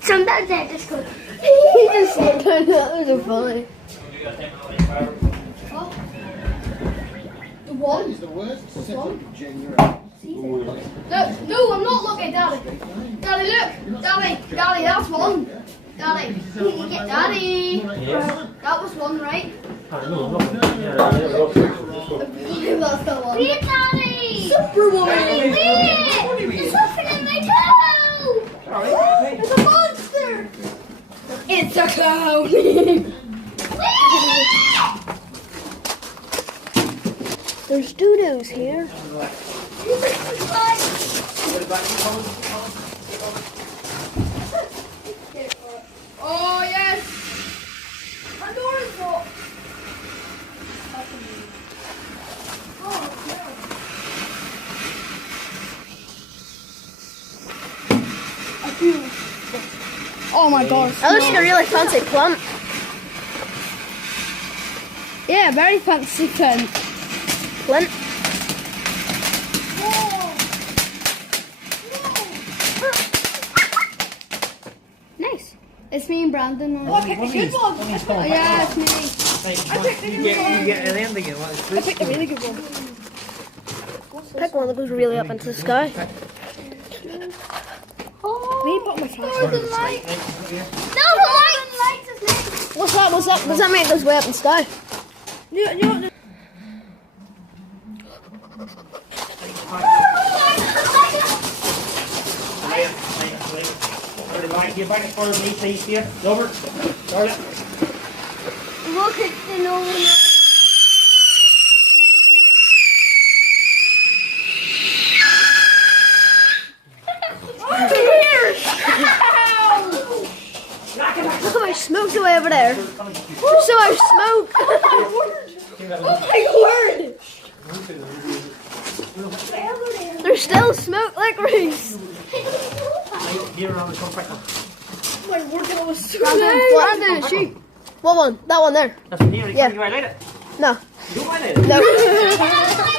Sometimes I just go. He just said that. Those are funny. The one? He's the worst. No, I'm not looking, Daddy. Daddy, look. Daddy, that's one. Daddy, Daddy. That was one, right? That's the one. Wait, Daddy! Superwoman. Daddy, wait! There's something in my toe! It's a monster. It's a clown. There's doodles here. Oh, yes. My door is locked. Oh my gosh. That looks like a really fancy plant. Yeah, very fancy plant. Plant. Nice. It's me and Brandon. Oh, I picked a good one. Oh, yeah, it's me. You get an ending in what I picked a really good one. Pick one that goes really up into the sky. We put my phone. The light! No, the light! What's that? What's that? Does that make it goes way up in the sky? You back as far as me, please, here. Over. Charlotte. Look at the northern. Look how much smoke's away over there. There's so much smoke. Oh my word! There's still smoke like Reese. Here on the contractor. Oh my word, that was so Brandon, nice. shoot. What one? That one there. That's from here. Yeah. You violate it. No. You don't violate it. No.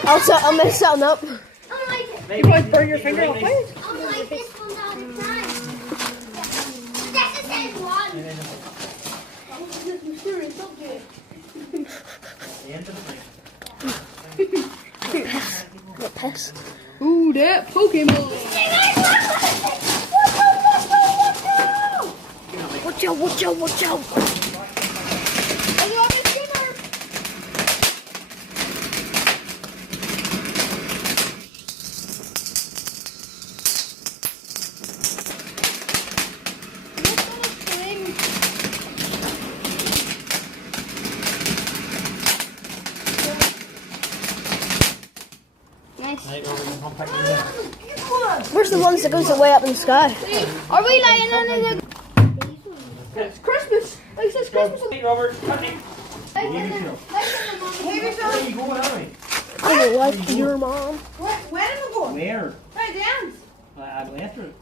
I'll mess something up. I like it. Maybe You might burn your finger off. I like this one all the time. That's the same one. What piss? Ooh, that Pokemon. Watch out, watch out, watch out. Where's the ones that goes way up in the sky? Are we laying under the... It's Christmas. Like it's Christmas. Robert, come here. Where Where are you going, Harry? I don't like your mom. Where am I going? Where? Right down. I'll answer it.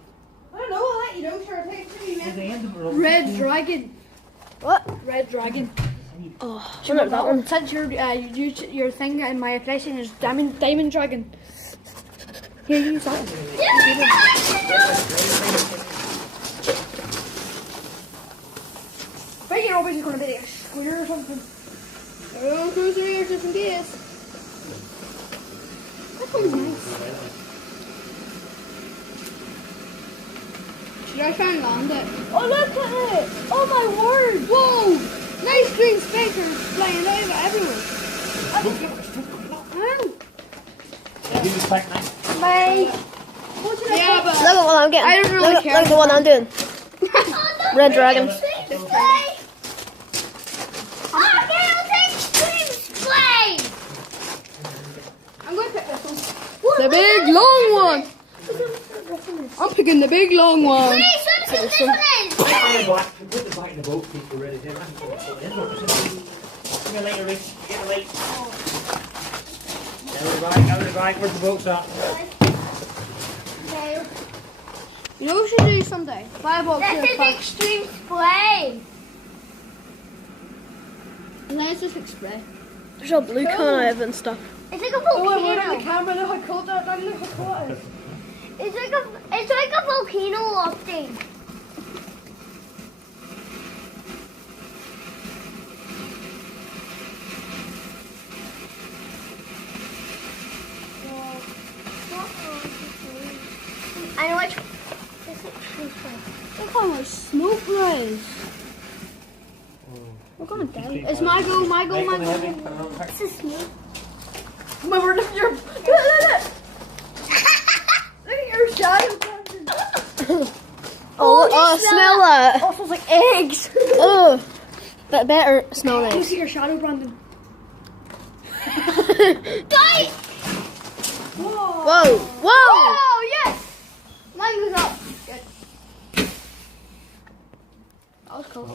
I don't know. I'll let you know. Sure, take it to me, At the man. end of it. Red Dragon. What? Red Dragon. Oh, I know that one. Since your thing in my PlayStation is Diamond Dragon. Here, use that. Right here, always going to be like a square or something. Oh, close your ears just in case. That one's nice. Should I try and land it? Oh, look at it! Oh my word! Whoa! Nice green spacers flying over everywhere. Oh. Give it back now. Bye. Yeah, but Look at what I'm getting. I don't really look, care Look at the one I'm doing. Red Dragon. I'm going to pick this one. The big long one. I'm picking the big long one. Put the back in the boat, people ready to Give me a light, Rich. Get a light. Out of the back. Where's the boat at? You know what we should do someday? Buy a box This here. is extreme display. Let's just explain. There's a blue coming out of it and stuff. It's like a Oh, I word on the volcano. camera. Look how cold that is. Look how cold it is. It's like a volcano erupting. I know which. Look how much smoke there is. We're gonna die. It's my go, my go, my go. It's a smoke. Remember, look at your. Look at your shadow. Oh, smell that. Oh, it smells like eggs. Oh, that better smell nice. See your shadow, Brandon. Guys! Whoa, whoa! Oh, yes! Mine goes up. Good. That was cool.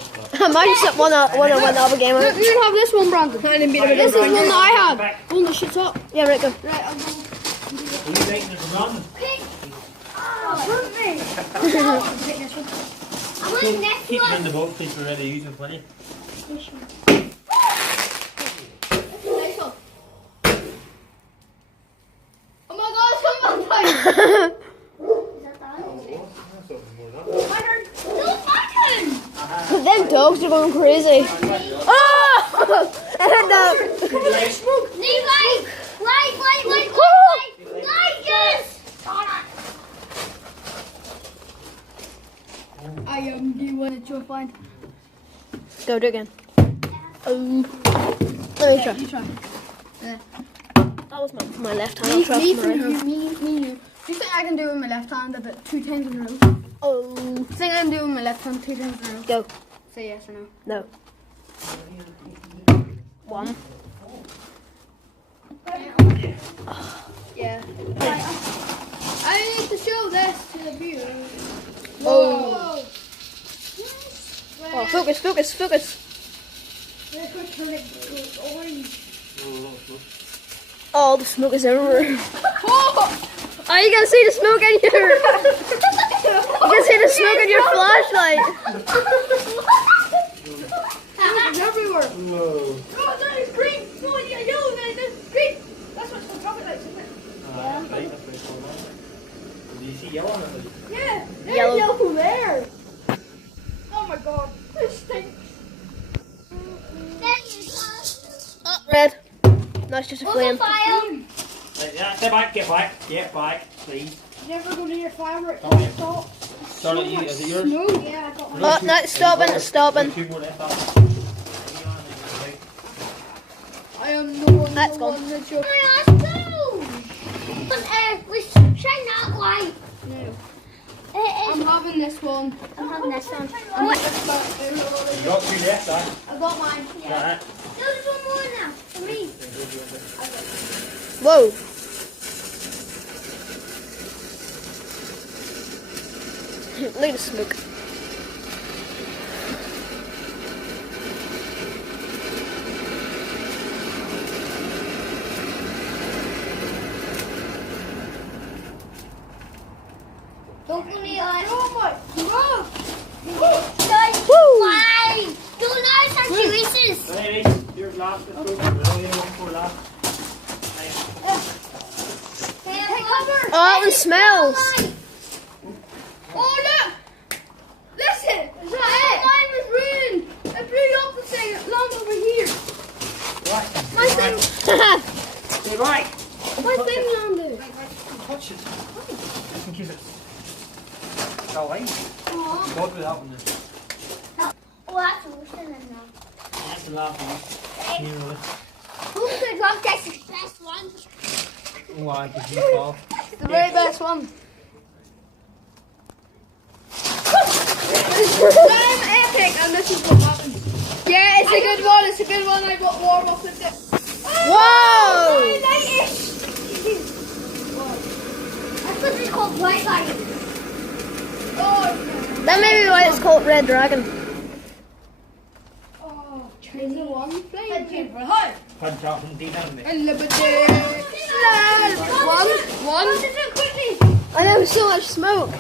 Mine just won a other game. Look, you can have this one, Brandon. I didn't beat him This is again. one that I had. One that shoots up. Yeah, right, go. Right, I'll go. Are you making it run? Oh, perfect. Take this one. I want the next Keep them in one. the boat because we're ready to use them plenty. This is a nice one. Oh my god, someone died! Is that that? My turn. No, my turn! Them dogs are going crazy. Oh! I hit that. Need light! Light! Light, yes! I am the one that you'll find. Go do it again. Let me try. You try. That was my left hand. I'll try Me from for my right you, hand. me you. Do you think I can do it with my left hand about 2 times in a row? Oh, Do you think I can do it with my left hand 2 times in a row? go. Say yes or no. No. 1. Yeah. I need to show this to the viewers. Oh. Oh, focus. Oh, the smoke is everywhere. Oh, you can see the smoke in your. You can see the smoke in your flashlight. It's everywhere. Whoa. Oh, that is green. No, yeah, yellow. That's green. That's what's called traffic lights, isn't it? Right, that's pretty cool. Do you see yellow on it? Yeah. There's Yellow. yellow there. Oh my god. This stinks. Oh, red. No, it's just a flame. Right, yeah, step back, get back, please. You ever go near fireworks? Oh, yeah. Stop. Charlotte, is it yours? No, yeah, I got one. Oh, no, it's stopping. Two more left. I am the one. That's the gone. one that you're. Let's shine that light. No. I'm I'm having this one. having this one. You got two left, huh? I got mine. Right. There's one more now for me. Whoa. Look at the smoke. Don't go near it. Oh my god! Guys, Woo! why? Do nice and delicious. Hey, here's last. Let's go. We're only one for last. Take cover. Oh, it smells. Oh look! Listen! Is that it? Mine was ruined! I blew up the thing, it landed over here. Right. My thing, Stay right. my thing landed. Touch it. Just in case it's all right. Aw. Both with that one. Oh, that's worse than that. That's the last one. You know it. Who's the drug test the best one? Why did you fall? The very best one. I'm epic, and this is what happened. Yeah, it's a good one. It's a good one. I got warm up with it. Whoa! That's what they call bright light. Oh, That may be why it's called Red Dragon. oh, crazy one. Thank you. Hi. Punch off and deep down there. Unlimited. One. Quickly. I know, so much smoke.